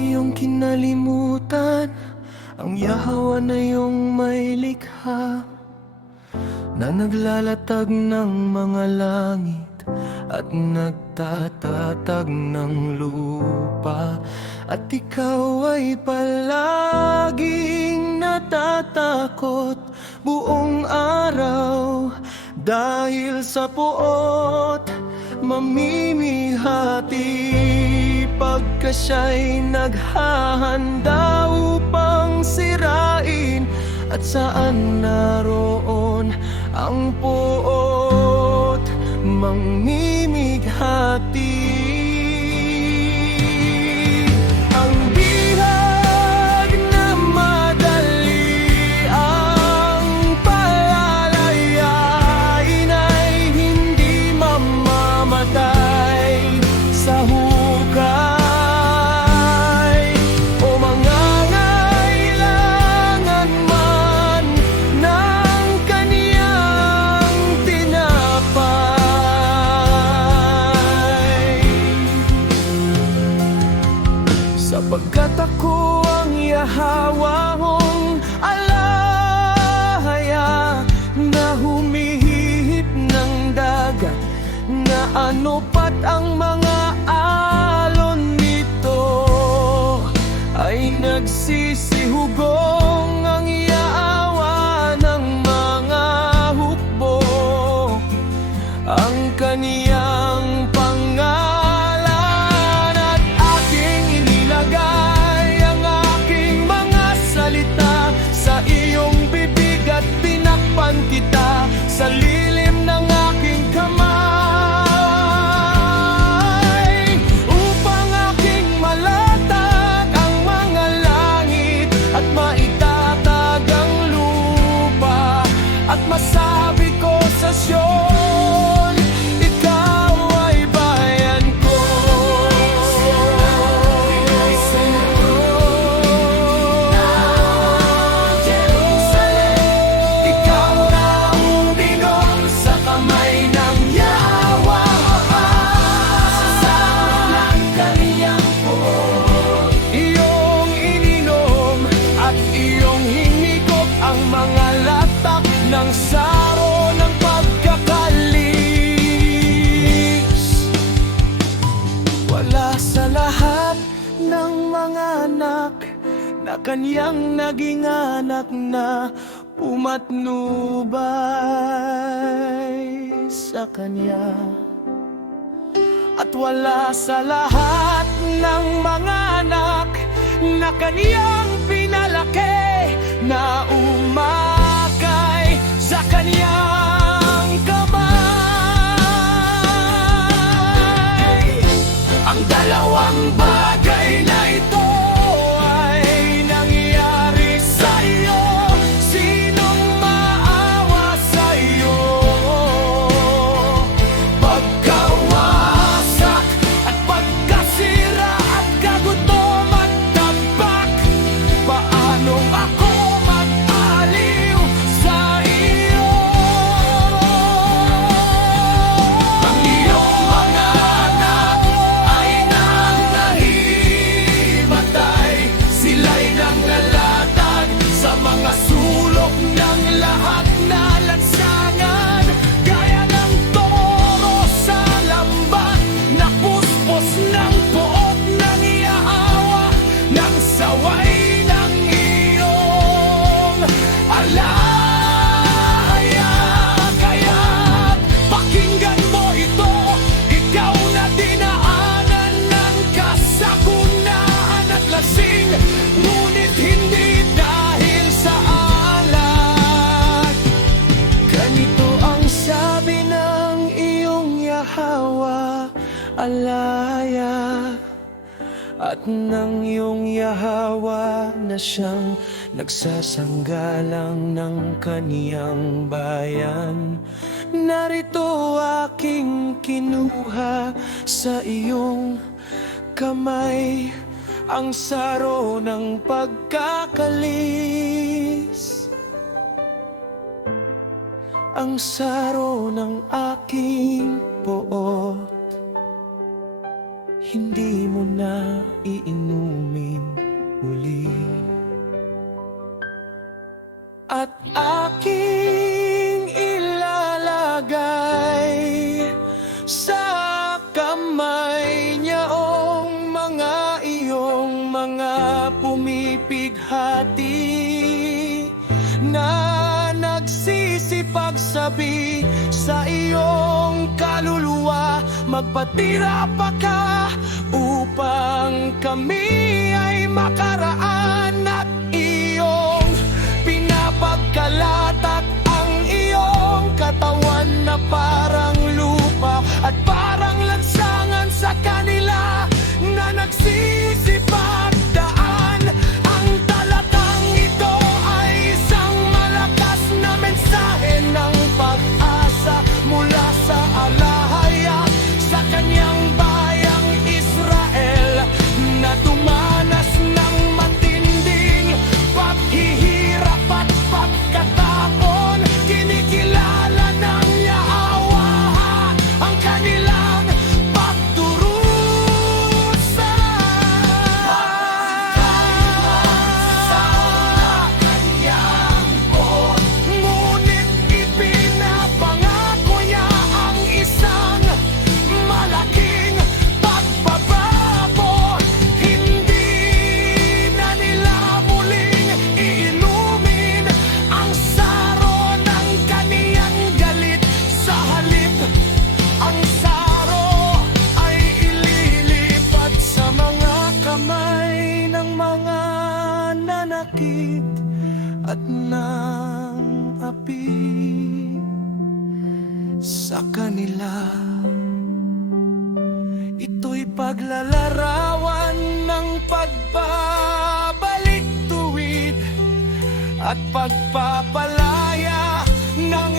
iyong kinalimutan ang Yahwa na iyong may likha, na naglalatag ng mga langit at nagtatatag ng lupa. At ikaw ay palaging natatakot buong araw dahil sa puot mamimihati, pagka siya'y naghahanda upang sirain. At saan naroon ang puot mamimighati? Ang bihag na madali ang palalayain ay hindi mamamatay sa hukay, o mangangailangan man ng kaniyang tinapay. Sapagkat ako ang Yahwahong alaya, na humihip ng dagat, na anupat ang mga alon nito ay nagsisihugong. Ang yawa ng mga hukbo, ang kaniyang pangalan, at aking inilagay ang aking mga salita sa iyong bibig, at tinakpan kita sa lilim ng aking kamay, upang aking malatag ang mga langit at maitatag ang lupa, at masabi ko sa Siyon, ikaw ay bayan ko. Ikaw na uminom sa kamay ng Yahwa, sasama ng kaniyang puot. Iyong ininom at iyong hinigop ang mga latak ng saro ng pagkakalis. Wala sa lahat ng mga anak na kaniyang naging anak na umatnubay sa kanya. At wala sa lahat ng mga anak na kaniyang pinalaki na umakay sa kaniyang kamay. Ang dalawang bagay na ito ay nangyari sa iyo. Sinong maawa sa iyo? Pagkawasak at pagkasira at kagutom at tabak, paanong ako mag-aliw sa iyo? Ang iyong mga anak ay nangahimatay, sila'y nangalatag sa mga sulok ng lahat na lansangan, gaya ng toro sa lambat, na puspos ng puot ng Yahwa, ng saway ng iyong alaya. Kaya't pakinggan mo ito, ikaw na dinaanan ng kasakunaan at lasing, ngunit hindi dahil sa alak. Ganito ang sabi ng iyong Yahwa, alaya, at ng iyong Yahwa na siyang nagsasanggalang ng kaniyang bayan. Narito aking kinuha sa iyong kamay, ang saro ng pagkakalis, ang saro ng aking poot. Hindi mo na iinumin. hati na nagsisipagsabi sa iyong kaluluwa. Magpatira pa ka upang kami ay makaraan at iyong pinapagkalat at ang iyong katawan na parang lupa at parang lansangan sa kanila na nagsisipagdaan. Ang talatang ito ay isang malakas na mensahe ng pag-asa mula sa alahaya sa kanyang bayang Israel na dumanas ng matinding paghihirap at pagkatapon. Kinikilala ng Yahweh ang kanilang pagdurusa. Ngunit ipinapangako niya ang isang malaking pagbabago. Hindi na nila muling iinumin ang saro ng kaniyang galit. Sa halip, ang saro ay ililipat sa mga kamay ng mga nanakit at ng api. Sa kanila, ito'y paglalarawan ng pagbabalik tuwid at pagpapalaya ng